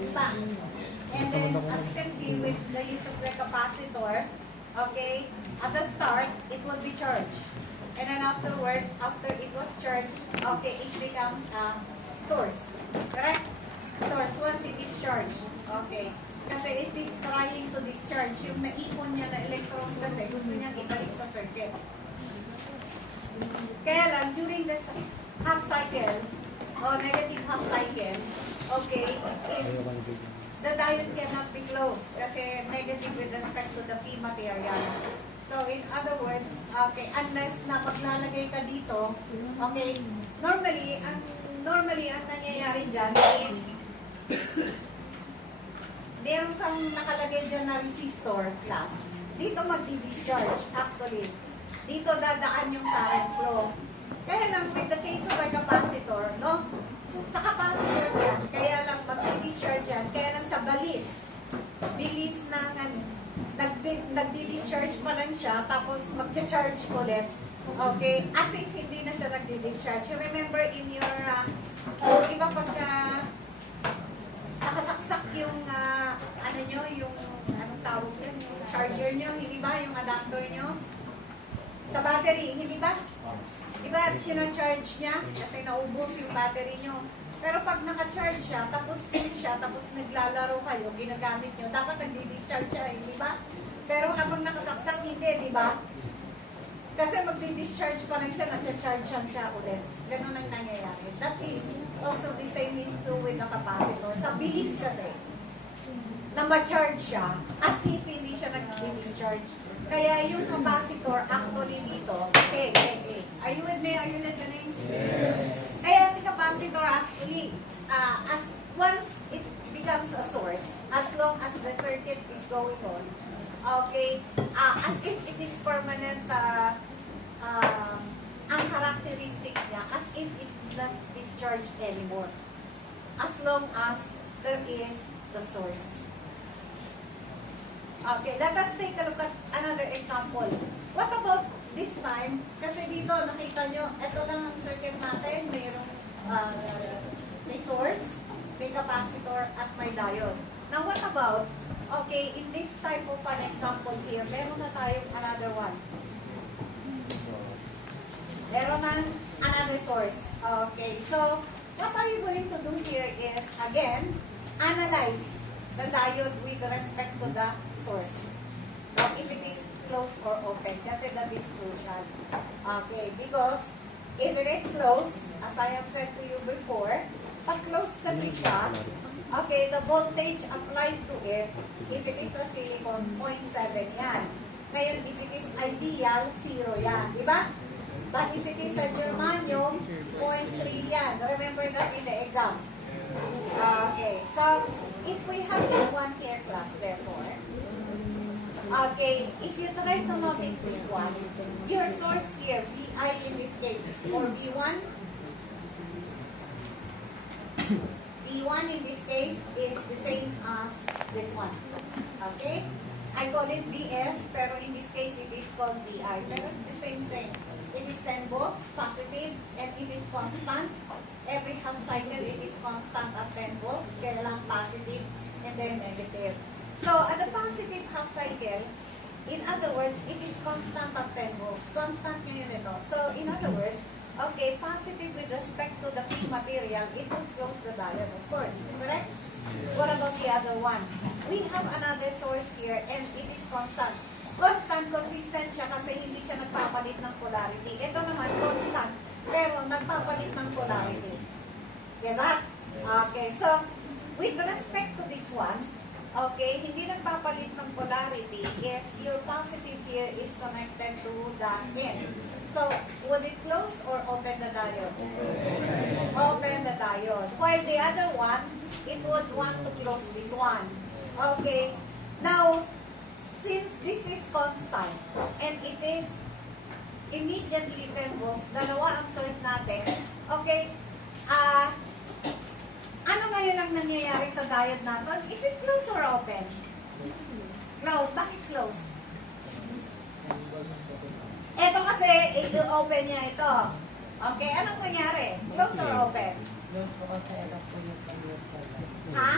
Diba? And then, as you can see, with the use of the capacitor, okay, at the start, it will be charged. And then afterwards, after it was charged, okay, it becomes a source. Correct? Source, once it is charged. Okay. Kasi it is trying to discharge. Yung naipon niya na electrons kasi, gusto niya ibalik sa circuit. Kaya lang, during this half cycle, or negative half cycle, okay, is the diode cannot be closed kasi negative with respect to the P material. So, in other words, okay, unless na maglalagay ka dito, okay, normally ang nangyayari dyan is, meron kang nakalagay dyan na resistor class. Dito magdi-discharge, actually. Dito dadaan yung current flow. Kaya lang, with the case of a capacitor, no? Sa capacitor yan, kaya lang magdi-discharge yan, kaya lang sa bilis ng nagdi-discharge pa lang siya, tapos mag-charge ulit. Okay? As if hindi na siya nagdi-discharge. You remember in your, iba pagka nakasaksak yung, anong tawag yun, yung charger nyo, hindi ba? Yung adapter nyo? Sa battery, hindi ba? Diba, sinacharge niya kasi naubos yung battery nyo. Pero pag naka-charge siya, tapos finish siya, tapos naglalaro kayo, ginagamit nyo, dapat nagdi-discharge siya, hindi ba? Pero kapag nakasaksak, hindi, di ba? Kasi magdi-discharge pa lang siya, nag-charge siya ulit. Ganun ang nangyayari. That is also the same into with the capacitor. Sa bilis kasi, na ma-charge siya, as if hindi siya nag-discharge. Kaya yung capacitor actually dito, okay. Are you with me? Are you listening? Yes. Kaya si capacitor actually, as once it becomes a source, as long as the circuit is going on, okay, as if it is permanent, ang characteristic niya, as if it not discharge anymore. As long as there is the source. Okay, let us take a look at another example. What about this time? Kasi dito, nakita nyo, ito lang ang circuit natin. Mayroong may source, may capacitor, at may diode. Now, what about, okay, in this type of an example here, meron na tayong another one. Meron na another source. Okay, so, what are you going to do here is, again, analyze the diode with respect to the source. Now, if it is closed or open, kasi that is crucial. Okay, because if it is closed, as I have said to you before, pag closed kasi siya, okay, the voltage applied to it, if it is a silicon, 0.7 yan. Ngayon, if it is ideal, 0 yan. Diba? But if it is a germanium, 0.3 yan. Remember that in the exam. Okay, so if we have this one here, class, therefore, okay, if you try to notice this one, your source here, VI in this case, or V1, V1 in this case is the same as this one. Okay? I call it VS, pero in this case it is called VI. Pero the same thing. It is 10 volts, positive, and it is constant. Every half cycle, it is constant at 10 volts. Kaya lang positive and then negative. So, at the positive half cycle, in other words, it is constant at 10 volts. Constant ngayon ito. So, in other words, okay, positive with respect to the P material, it will close the diode, of course. Correct? What about the other one? We have another source here, and it is constant. Constant, consistent siya kasi hindi siya nagpapalit ng polarity. Ito naman, constant, pero nagpapalit ng polarity. Get that? Okay, so, with respect to this one, okay, hindi nagpapalit ng polarity is your positive here is connected to the N. So, would it close or open the diode? Open the diode. While the other one, it would want to close this one. Okay, now, since this is constant and it is immediately 10 volts, dalawa ang source natin, okay, ano ngayon ang nangyayari sa diode natin? Is it close or open? Close. Bakit close? Ito kasi, i-open niya ito. Okay, anong nangyari? Close or open? Close po kasi electronic conductor. Ha?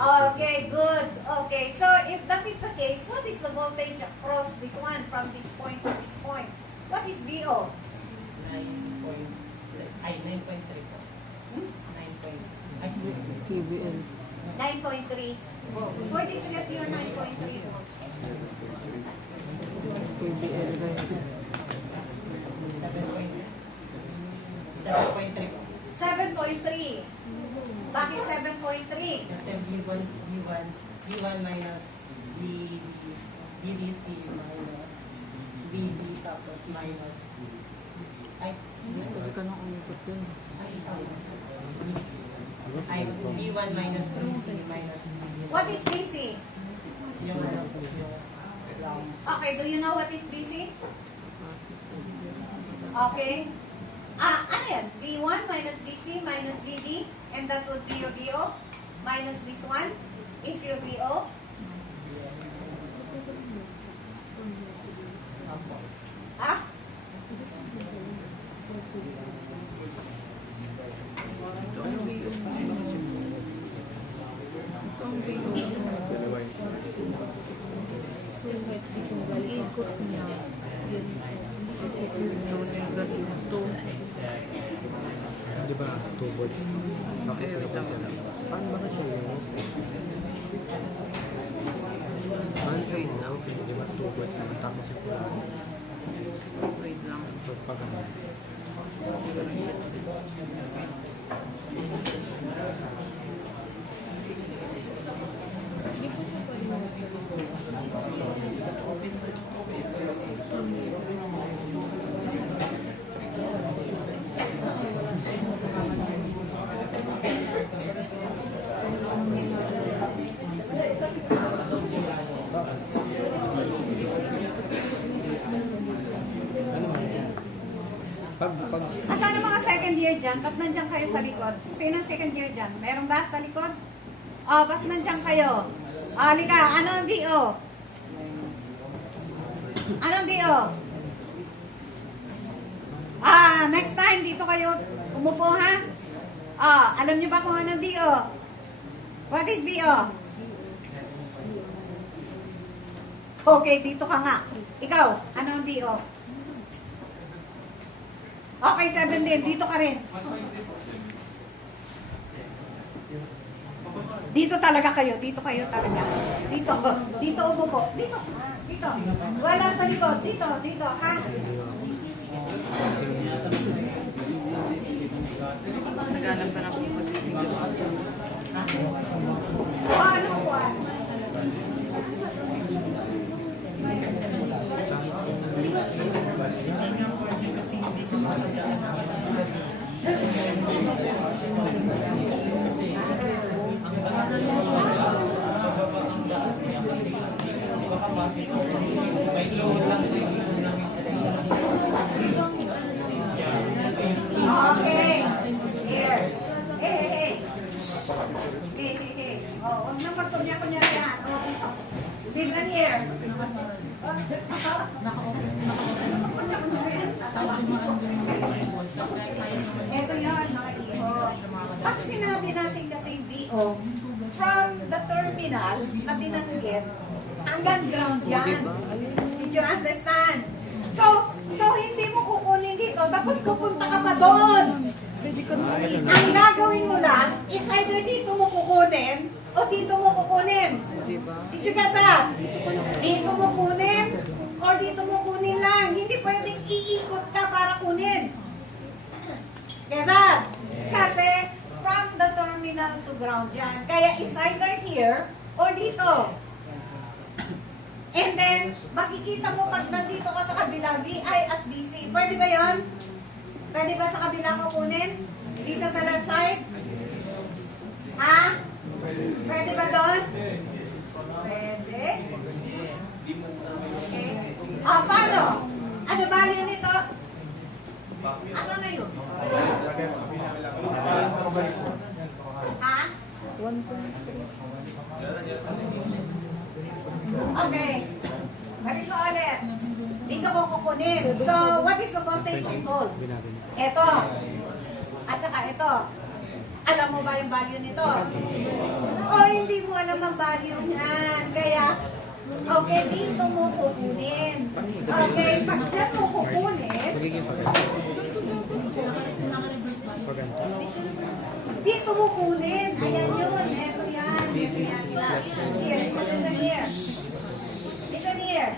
Okay, good. Okay, so if that is the case, what is the voltage across this one from this point to this point? What is VO? 9.3 po. Hmm? 9.3. KBL. 9.3 volts. Where did you get your 9.3 volts? KBL rin. 7.3 po. 7.3. Bakit 7.3? Kasi V1 minus VDC minus VD tapos minus Hindi ka na umikot dun. V1 minus VC minus VD. What is BC? Yung ano po, yung Okay, do you know what is BC? Okay. Ano yan? V1 minus BC minus VD, and that would be your VO, minus this one is your VO. Ha? Ikot niya. Yun. Di ba, 2 volts? Tapos Okay, wait lang. sila. Paano ba siya yun? Wait lang. Di ba, 2 volts naman. Tapos ito. Wait lang. So, pag ano. Pag Asan ang mga second year dyan? Ba't nandiyan kayo sa likod? Sino ang second year dyan? Meron ba sa likod? Oh, ba't nandiyan kayo? Halika, ano ang VO? Anong VO? Next time, dito kayo umupo, ha? Alam niyo ba kung anong VO? What is VO? Okay, dito ka nga. Ikaw, ano ang VO? Okay, 7 din. Dito ka rin. Dito talaga kayo. Dito kayo talaga. Dito. Dito umupo. Dito. Dito. Wala sa likod. Dito. Dito. Ha? Naghanap ka na po mag-ising dito. Ano po? Okay. Here. Hey. Oh, huwag na magkunya-kunya yan. Listen here. Ito yan, mga iho. Pag sinabi natin kasi VO, from the terminal na binanggit, hanggang ground yan. Did you understand? So hindi mo kukunin dito, tapos pupunta ka pa doon. Ang gagawin mo lang, it's either dito mo kukunin, o dito mo kukunin. Diba? Did you get that? Dito mo kunin, or dito mo kunin lang. Hindi pwedeng iikot ka para kunin. Get that? Kasi, from the terminal to ground yan. Kaya it's either here, or dito. And then, makikita mo pag nandito ka sa kabila, VI at BC. Pwede ba yon? Pwede ba sa kabila ko kunin? Dito sa left side? Ha? Pwede ba doon? Pwede. Okay. Paano? Ano value nito? Asan na yun? Ha? 1.3. Okay. Balik ko ulit. Dito ko kukunin. So, what is the voltage involved? binabi. Ito. At saka ito. Alam mo ba yung value nito? O hindi mo alam ang value niyan. Kaya, okay, dito mo kukunin. Okay, pag dyan mo kukunin, Magiging paganda. Paganda. dito mo kunin. Ayan yun. Ito yan. Ito yan. Here. Listen here. Listen here.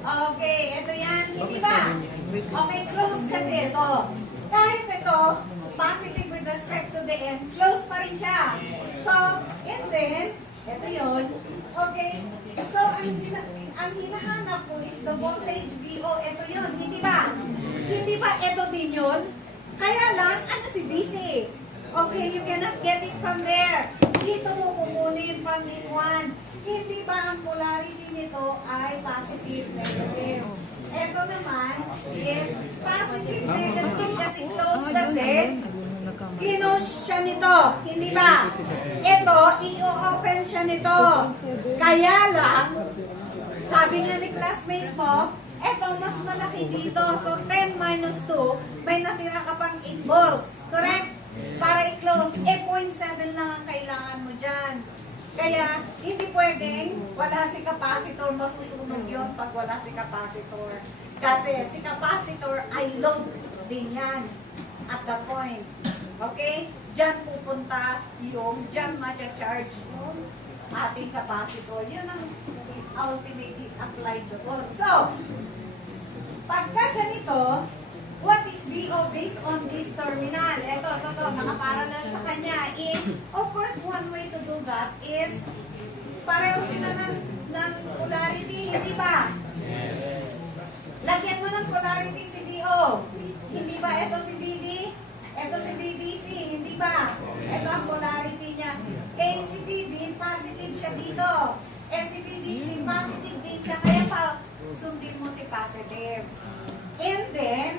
Okay, ito yan. Hindi ba? Okay, close kasi ito. Kahit ito, positive with respect to the end, close pa rin siya. So, and then, ito yun. Okay, so ang hinahanap ko is the voltage VO. Ito yun, hindi ba? Hindi ba ito din yun? Kaya lang, ano si VC? Okay, you cannot get it from there. Dito mo kukunin from this one. Hindi ba ang polarity nito ay positive, negative? Ito naman is positive, negative kasi close kasi. Close siya nito, hindi ba? Ito, i-open siya nito. Kaya lang, sabi nga ni classmate mo, eto mas malaki dito. So 10 minus 2, may natira ka pang 8 volts. Correct? Para i-close, 0.7 lang ang kailangan mo dyan. Kaya, hindi pwedeng wala si capacitor, masusunog yun pag wala si capacitor. Kasi si capacitor ay load din yan at the point. Okay? Diyan pupunta yung, diyan matcha-charge yung ating capacitor. Yun ang ultimately applied doon. So, pagka ganito, what is VO based on this terminal? Ito, nakaparallel sa kanya is, of course, one way to do that is, pareho sila ng polarity, hindi ba? Lagyan mo ng polarity si VO. Hindi ba ito si VD? Ito si VDC, hindi ba? Ito ang polarity niya. Eh, si VD, positive siya dito. Eh, si VDC, positive din siya. Kaya pa, sundin mo si positive. And then,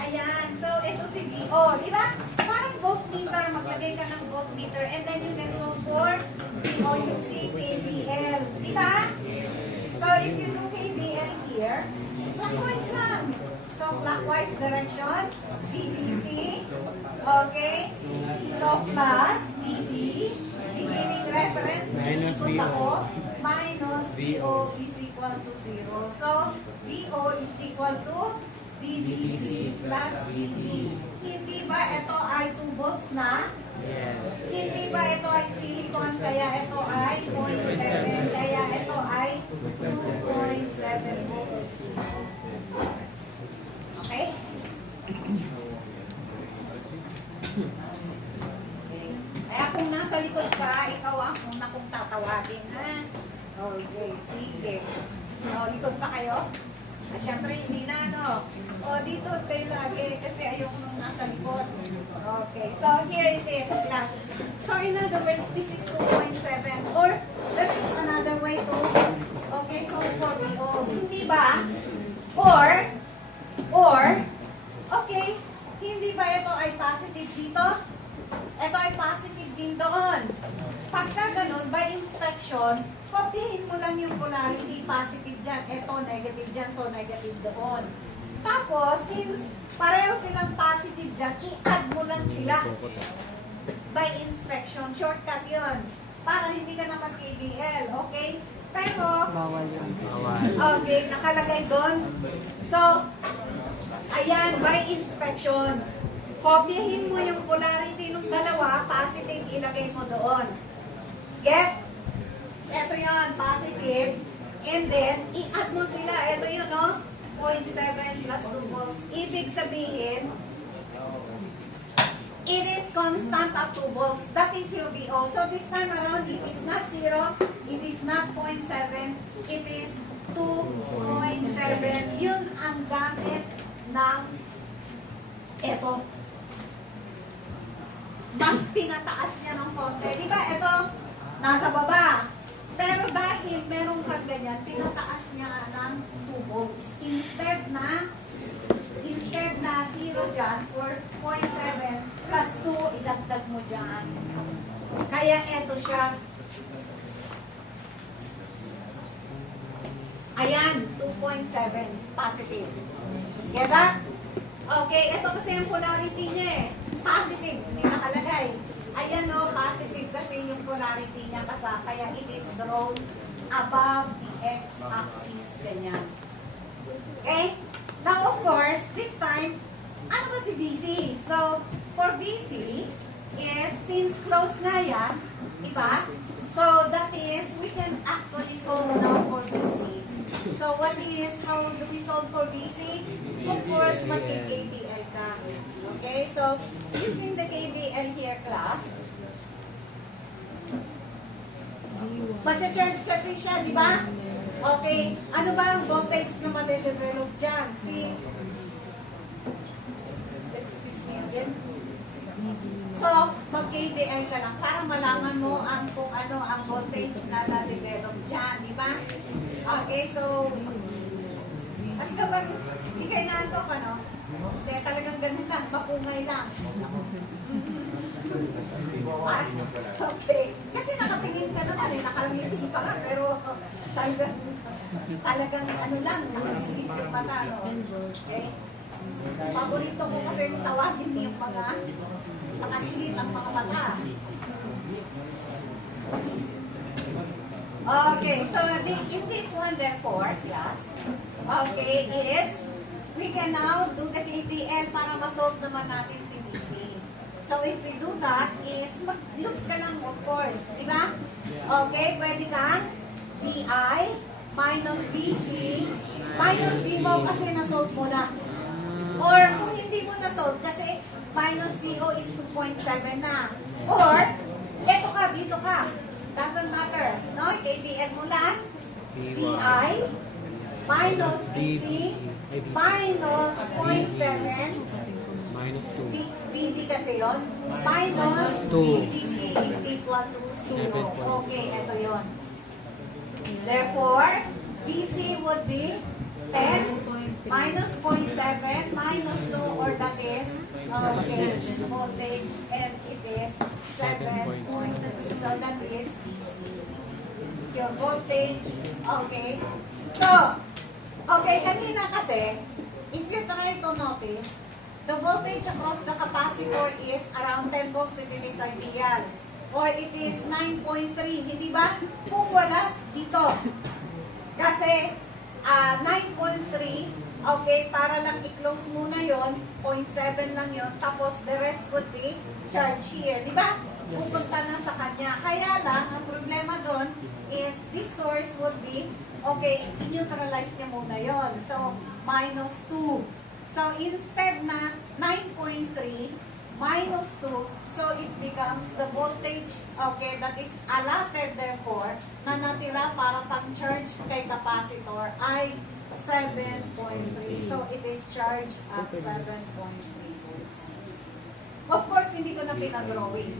ayan, so ito si VO, di ba? Parang voltmeter, maglagay ka ng voltmeter, and then you can solve for VO, you see KVL, di ba? So if you do KVL here, clockwise lang. So clockwise direction, VDC, okay? So plus VD, beginning reference, Minus ikot VO. ako, minus VO is equal to 0. So VO is equal to VDC plus VD. Hindi ba ito ay 2 volts na? Yes. Hindi ba ito ay silicon kaya ito ay 0.7 kaya ito ay 2.7 volts. Okay? Kaya kung nasa likod ka, ikaw ang una kong tatawagin, ha? Okay, sige. So, likod pa kayo? Siyempre, hindi na, no? O, dito kayo lagi kasi ayoko nung nasa likod. Okay, so here it is, class. So, in other words, this is 2.7. Or, there is another way to, okay, so for VO. Hindi ba? Or, okay, hindi ba ito ay positive dito? Ito ay positive din doon. Pagka ganun, by inspection, kopyahin mo lang yung polarity, positive dyan, ito negative dyan, so negative doon. Tapos, since pareho silang positive dyan, i-add mo lang sila. By inspection, shortcut yun. Para hindi ka na mag-KVL, okay? Pero, Bawal yun. okay, nakalagay doon. So, ayan, by inspection. Kopyahin mo yung polarity ng dalawa, positive, ilagay mo doon. Get? Ito yun, positive. And then, i-add mo sila. Ito yun, no? 0.7 plus 2 volts. Ibig sabihin, it is constant at 2 volts. That is your VO. So, this time around, it is not 0. It is not 0.7. It is 2.7. Yun ang gamit ng ito. Mas pinataas niya ng konti. Di ba? Ito, nasa baba. Pero dahil merong ganyan, pinataas niya ng 2 volts. Instead na 0 dyan, or 0.7 plus 2, idagdag mo dyan. Kaya eto siya. Ayan, 2.7 positive. Get that? Okay, ito kasi ang polarity niya eh. Positive, hindi nakalagay. Ayan o, positive kasi yung polarity niya kasi kaya it is drawn above the x-axis, ganyan. Okay? Now, of course, this time, ano ba si BC? So, for BC, is since close na yan, diba? So, that is, we can actually solve now for BC. So, how do we solve for BC? Of course, mag-KBL ka. Okay, so, using the KBL here, class, matcha-charge kasi siya, di ba? Okay, ano ba ang voltage na ma-develop dyan? Excuse me again. So, mag-KVL ka lang para malaman mo kung ano ang voltage na na-develop dyan, di ba? Okay, so, ano ka ba? Hindi kayo naantok, ano? Kaya talagang ganun lang, mapungay lang. Ah, okay. Kasi nakatingin ka naman eh, nakalangiti pa nga, pero talagang ano lang, silip yung mata, no? Okay? Paborito ko kasi tawagin yung mga nakasilip ang mga mata. Okay, so in this one therefore, yes, okay, is we can now do the KTL para ma-solve naman natin si BC. So if we do that, is mag-look ka lang of course, di ba? Okay, pwede kang BI minus BC minus B mo kasi na-solve mo na. Or kung hindi mo na-solve kasi minus BO is 2.7 na. Or, eto ka, dito ka. Doesn't matter. No? KBL mo lang. BI minus BC minus 0.7 Minus 2. BD kasi yun. Minus 2. BDC is equal to 0. Okay, eto yun. Therefore, BC would be 10 minus 0.7 minus 2, or that is voltage, and it is 7.3. So that is DC. Your voltage, okay. So, okay, kanina kasi, if you try to notice, the voltage across the capacitor is around 10 volts if it is ideal. Or it is 9.3, hindi ba? Kung wala dito. Kasi, 9.3, okay, para lang i-close muna yon, 0.7 lang yon, tapos the rest would be charged here, di ba? Pupunta na sa kanya. Kaya lang, ang problema doon is this source would be, okay, i-neutralize niya muna yon. So, minus 2. So, instead na 9.3 minus 2, so it becomes the voltage, okay, that is allotted therefore, na natira para pang-charge kay capacitor ay 7.3. So, it is charged at 7.3 volts. Of course, hindi ko na pinag-drawing.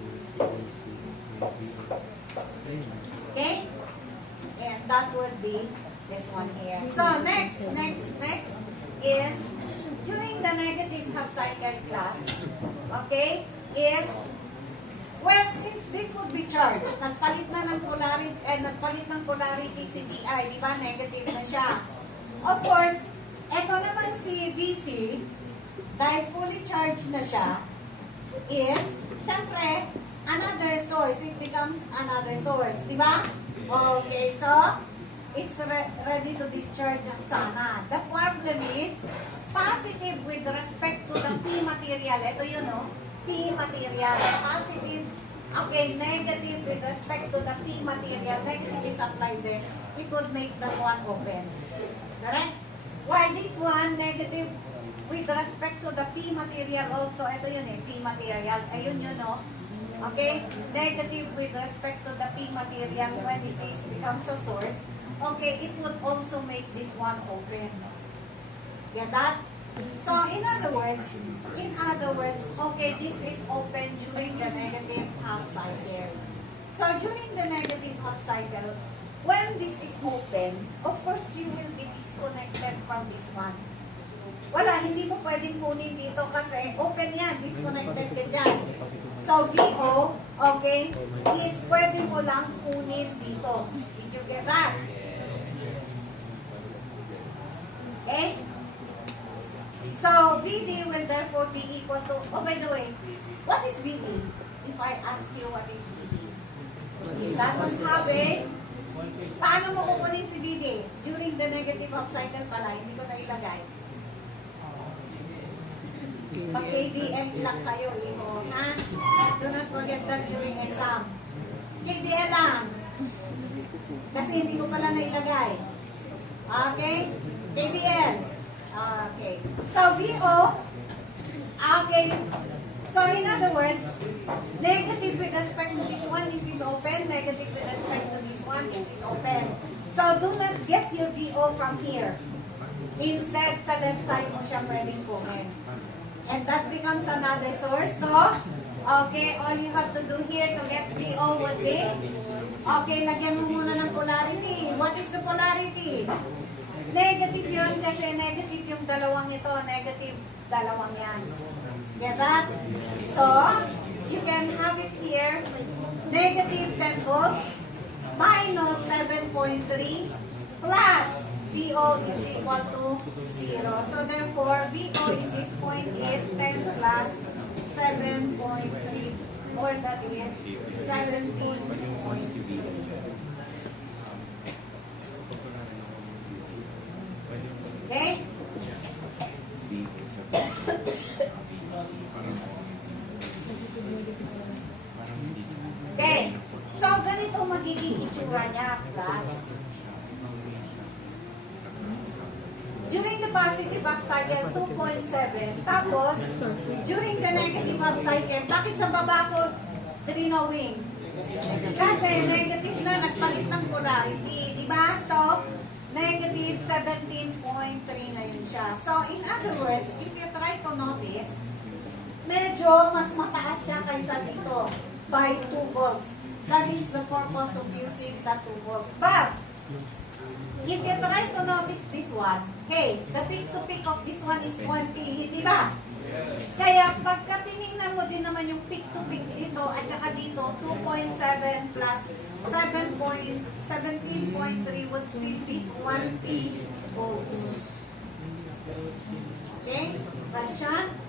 Okay? And that would be this one here. So, next is during the negative half cycle class, okay, is, well, since this would be charged, nagpalit ng polarity si BI, di ba? Negative na siya. Of course, eto naman si VC, dahil fully charged na siya, is, syempre, another source. It becomes another source. Di ba? Okay, so, it's ready to discharge ang sana. The problem is, positive with respect to the P material. Ito yun, no? P material. Positive, okay, negative with respect to the P material. Negative is applied there. It would make the one open. Correct? While this one, negative with respect to the P material also. Ito yun eh, P material. Ayun yun, no? Okay? Negative with respect to the P material when it becomes a source. Okay, it would also make this one open. Get that? So, in other words, okay, this is open during the negative half cycle. So, during the negative half cycle, when this is open, of course, you will be disconnected from this one. Wala, hindi mo pwedeng kunin dito kasi open yan, disconnected ka dyan. So, VO, okay, is pwede mo lang kunin dito. Did you get that? Okay? So, VD will therefore be equal to, oh, by the way, what is VD? If I ask you what is VD? It doesn't have a, paano mo kukunin si VD? During the negative half cycle pala, hindi ko na ilagay. Pag KBM lang kayo, iho, ha? Do not forget that during exam. KBM lang. Kasi hindi ko pala nailagay. Okay? KBL. Okay. So, VO. Okay. So, in other words, negative with respect to this one, this is open. Negative with respect to this one, this is open. So, do not get your VO from here. Instead, sa left side mo siya pwedeng kunin. And that becomes another source. So, okay, all you have to do here to get VO would be, okay, lagyan mo muna ng polarity. What is the polarity? Negative yun kasi negative yung dalawang ito. Negative dalawang yan. Get that? So, you can have it here. Negative 10 volts minus 7.3 plus VO is equal to 0. So, therefore, VO in this point is 10 plus 7.3 or that is 17.3. Okay? Okay. So, ganito magiging itsura niya, class. During the positive half cycle, 2.7. Tapos, during the negative half cycle, bakit sa baba ko drawing? Kasi negative na, nagpalit ng polarity. Diba? So, negative 17.3 na yun siya. So, in other words, if you try to notice, medyo mas mataas siya kaysa dito by 2 volts. That is the purpose of using the 2 volts. But, if you try to notice this one, hey, the peak to peak of this one is 20, hindi ba? Kaya pagka tinignan mo din naman yung peak to peak dito at saka dito, 2.7 plus 17.3 would still be 20 volts. Okay? Question?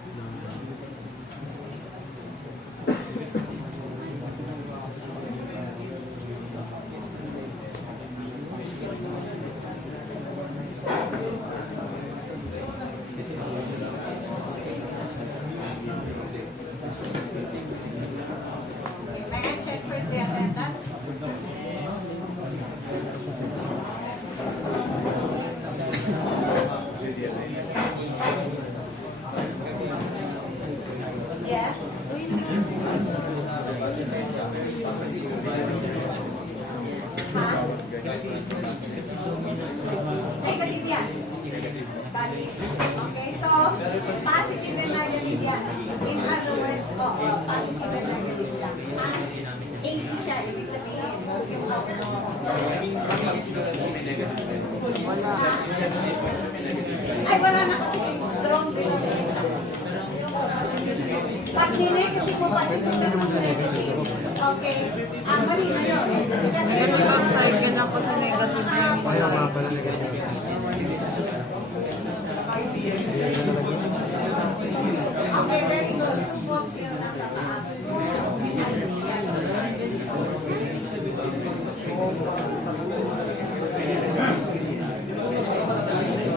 May I check first the attendance? Yes. Ha? Negative yan. Bali. Okay, so, positive and negative yan. In other words, positive and negative yan. AC siya, ibig sabihin. Yung output mo. Ay, wala na kasi strong binabili sa pag ni-negative mo, positive ka naman negative. Okay. Mali na yun. Kasi Pero ang cycle na po sa negative na yung Kaya nga pala negative.